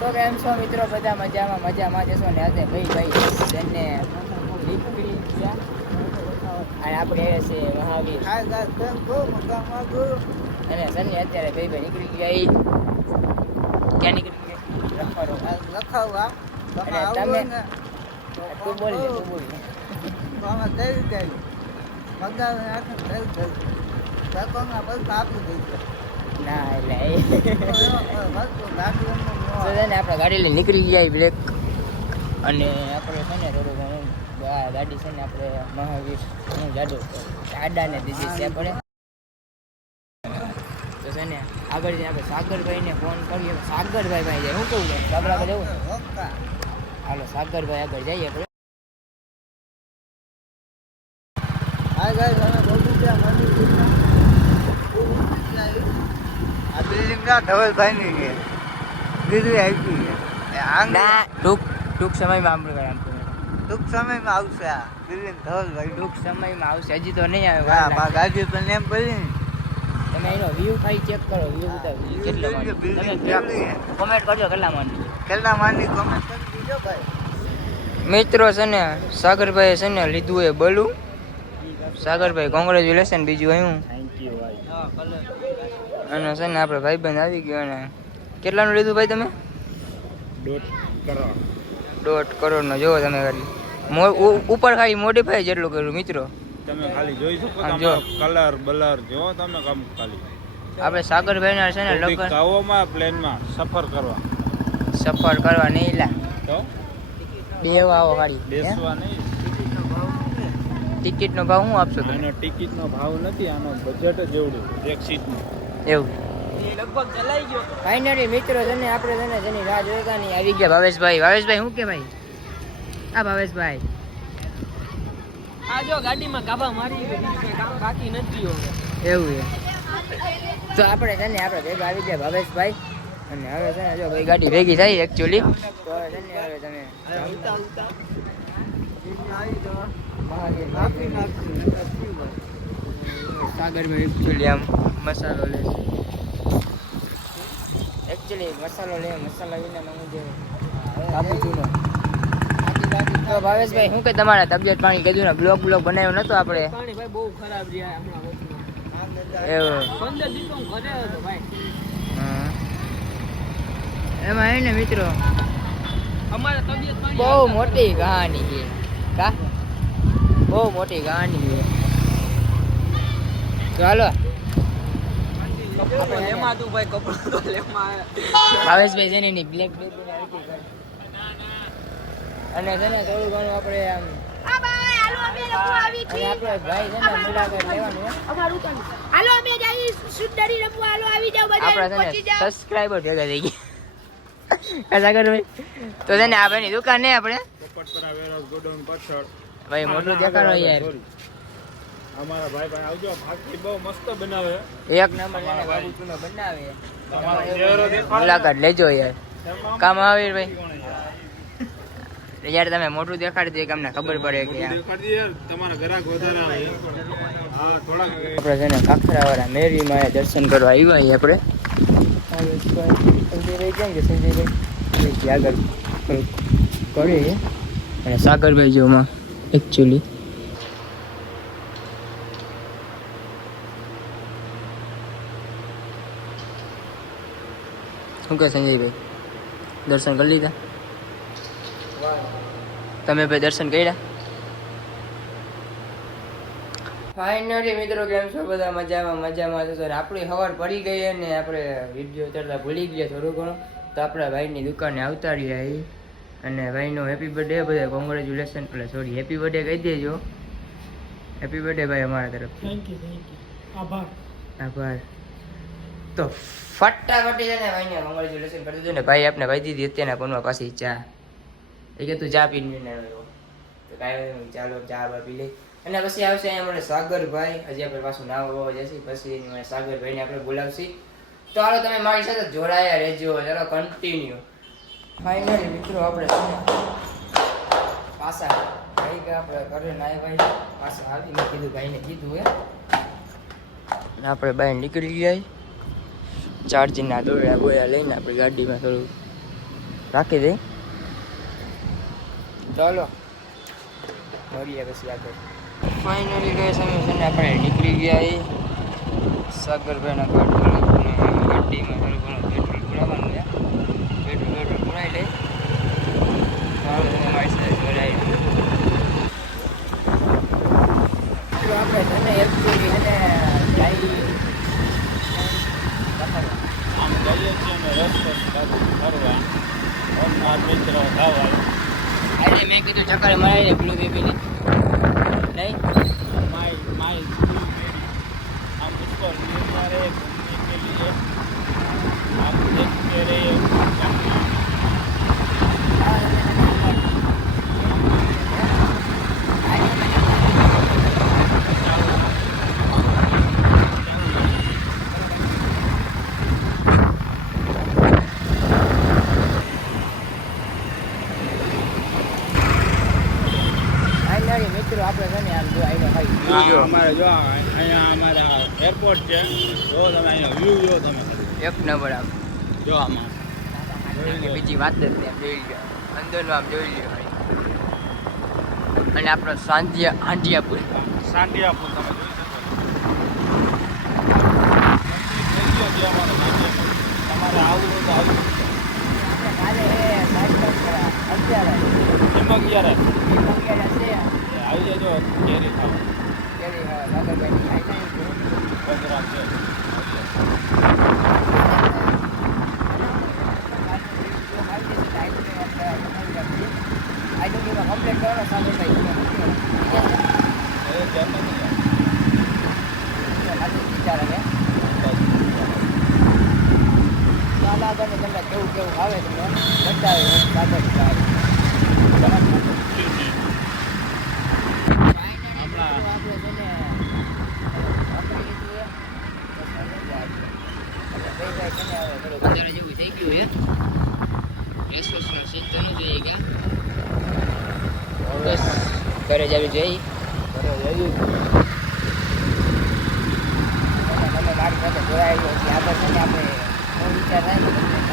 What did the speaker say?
તો કેમ છો મિત્રો? બધા મજામાં જશો ને? આજે ભાઈ તેને નીકળી ગયા અને આપણે છે મહાવીર અને સની અત્યારે ભાઈ નીકળી ગયા. ક્યાં નીકળી ગયા? લખાવવા. અને તમે તું બોલ ના એટલે આપણે ગાડી લઈને નીકળી ગયા બ્રેક. અને આપણે છે ને થોડું ઘણું ગાડી છે ને આપણે મહાવીર આડાને દીધી છે આપણે. તો છે ને આગળ આપણે સાગરભાઈને ફોન કરીએ. સાગરભાઈ ભાઈ જાય. હું કહું આપણે આગળ જવું? હાલો સાગરભાઈ આગળ જઈએ આપણે. આ બિલ્ડિંગ ના ધવલભાઈ ની દીદી આવી ટૂંક સમયમાં ટૂંક સમયમાં આવશે. આ બિલ્ડિંગ ધવલભાઈ ટૂંક સમયમાં આવશે. હજી તો નહીં આવે. ગાડી તો નેમ પડી ને. તમે એનો વ્યૂ ખાઈ ચેક કરો. વ્યૂ કેટલો કોમેન્ટ કરજો કેટલા માની કોમેન્ટ કરી દીજો ભાઈ. મિત્રો છે ને સાગરભાઈ છે ને લીધું એ બલું. સાગરભાઈ કોંગ્રેચ્યુલેશન. બીજું હું અને છે ને આપણે ભાઈબંધ આવી ગયો. અને કેટલાનું લીધું ભાઈ તમે? 1.5 કરોડનો. જોવો તમે ખાલી ઉપર ખાલી મોડિફાઈ જેટલું કર્યું મિત્રો. તમે ખાલી જોઈ શકો. તમે કલર બલર જો તમે કામ ખાલી. આપણે સાગરભાઈના છે ને લગન કાઓમાં પ્લેનમાં સફર કરવા નહીં લા તો બેવા આવો ખાલી બેસવા નહીં. ટિકિટનો ભાવ શું આપશો તમે? આનો ટિકિટનો ભાવ નથી. આનો બજેટ જ એવડું એક સીટનું એવું. લગભગ ચલાઈ ગયો. ફાઇનલી મિત્રો છે ને આપણે છે ને જેની રાહ જોઈતા નહીં આવી ગયા ભાવેશભાઈ. શું કે ભાઈ? આ ભાવેશભાઈ આ જો ગાડીમાં કાબા મારી કામ બાકી નથી એવું છે. તો આપણે છે ને આપણે ભેગા આવી ગયા ભાવેશભાઈ. અને હવે છે ને જો ભાઈ ગાડી ભેગી થાય એકચ્યુઅલી. તો હવે છે ને હવે તમે સાગરભાઈ એકચ્યુઅલી આમ મસાલો લે. મસાલો વિના માંગુ તો ભાવેશભાઈ શું કે તમારા તબિયત પાણી કીધું ને બ્લોગ બનાવ્યો નતો આપણે? પાણી ભાઈ બહુ ખરાબ રહ્યા હમણાં. એવું 15 દિવસ હું ઘરે હતો ભાઈ. એમાં હે ને મિત્રો અમારા તબિયત પાણી બહુ મોટી કહાની છે. બહુ મોટી કહાની છે. ચાલો લેમાં તું ભાઈ કપડું તો લેમાં. ભાવેશભાઈ છે ને એની બ્લેક અને છે ને થોડું ઘણું આપણે આમ આપણે ભાઈ છે ને મુલાકાત લેવાનું. આપણે છે ને સબસ્ક્રાઇબર ભેગા થઈ ગયા સાગરભાઈ. તો છે ને આ ભાઈની દુકાન ને આપણે પોપટપરા વેરહાઉસ ગોડાઉન પાછળ ભાઈ મોટું દેખાડો યાર. અમારા ભાઈ પણ આવજો. ભાખરી બહુ મસ્ત બનાવે. એક નંબર બનાવે. મુલાકાત લેજો યાર. કામ આવે ભાઈ યાર. તમે મોટું દેખાડી દે કે અમને ખબર પડે કે તમારા ગ્રાહક વધારે આવે. હા થોડાક આપણે છે ને કાખરાવાળા મેરીમાં દર્શન કરવા આવ્યા આપણે. સંજયભાઈ કેમ કે સંજયભાઈ આગળ કરીએ. અને સાગરભાઈ જોમાં એકચ્યુઅલી શું કહે સંજયભાઈ? દર્શન કરી લીધા તમે ભાઈ? દર્શન કર્યા? ફાઇનલી મિત્રો કેમ છો? બધા મજામાં જશો. આપણી ખબર પડી ગઈ અને આપણે વિડીયો ઉતારતા ભૂલી ગયા થોડું ઘણું. તો આપણા ભાઈની દુકાને આવતા રહ્યા. અને ભાઈનો હેપી બર્થડે. બધા કોંગ્રેચ્યુલેશન. સોરી હેપી બર્થડે કહી દેજો. હેપી બર્થડે ભાઈ અમારા તરફથી. Thank you. આભાર. તો ફટાફટી છે ને ભાઈને કોંગ્રેચ્યુલેશન કરી દીધું ને ભાઈ આપણે ભાઈ દીધી અત્યારના ફોનમાં પાછી ચા. એ કે તું ચા પીને આવ્યો તો કાંઈ ચાલો ચા પી લઈ. અને પછી આવશે અહીંયા મને સાગરભાઈ. હજી આપણે પાછું નામ હોવા જશે. પછી મને સાગરભાઈને આપણે બોલાવશી. તો હાલો તમે મારી સાથે જોડાયા રહેજો. ચાલો કન્ટિન્યુ. ફાઇનલી મિત્રો આપણે પાછા ભાઈ કે આપણે ઘરે ના ભાઈ પાછા આવી. મેં કીધું ભાઈને કીધું આપણે બહાર નીકળી ગયા. ચાર્જિંગના દોરડા બોયા લઈને આપણી ગાડીમાં થોડું રાખી દઈ. ચાલો મળીએ પછી આગળ. ફાઇનલી ગઈ અમે છે ને આપણે નીકળી ગયા એ સાગરભાઈના ગાડીમાં પેટ્રોલ પુરાવાનું છે. પેટ્રોલ પુરાઈ લઈ અમારી સાથે જોડાઈ. આપણે છે ને એકચ્યુઅલી છે ને આમ જઈએ છીએ અમે રસ્તો ફરવા મિત્રો ખાવા આજે મેં કીધું ચક્કર મારી બ્લુ બેબીની નહીં माई स्कूल मेरी हम उसको लेकर रहे घूमने के लिए आप देखते रहिए મિત્રો આપણે છે ને આમ જો અહીંયા જો અમારે જો અહીંયા અમારા એરપોર્ટ છે જો તમે અહીંયા વ્યૂ જો તમે એક નંબર આમ જો આમાં બીજી વાત જ નહીં, આમ જોઈ લો અંદરનું આમ જોઈ લો ભાઈ. અને આપણો હાંડિયાપુર સાંડિયાપુર તમે જોઈ શકો છો. તમારે આવવું હોય તો આવવું. અત્યારે એમાં ક્યારે હશે આવી જજો કેરી ખાવા પ્રોગ્રામ છે કમ્પ્લેટ કરવાનો સાથે વિચાર હવે ચાલ આગળ તમને કેવું કેવું આવે તમને બતાવે આગળ અત્યારે જેવું થઈ ગયું છે રેસોર્સનો સીન તો ન જોઈએ કે બસ ઘરે જ આવી જઈ તમે મારી સાથે જોડાયેલો આગળ છે ને આપણે વિચાર થાય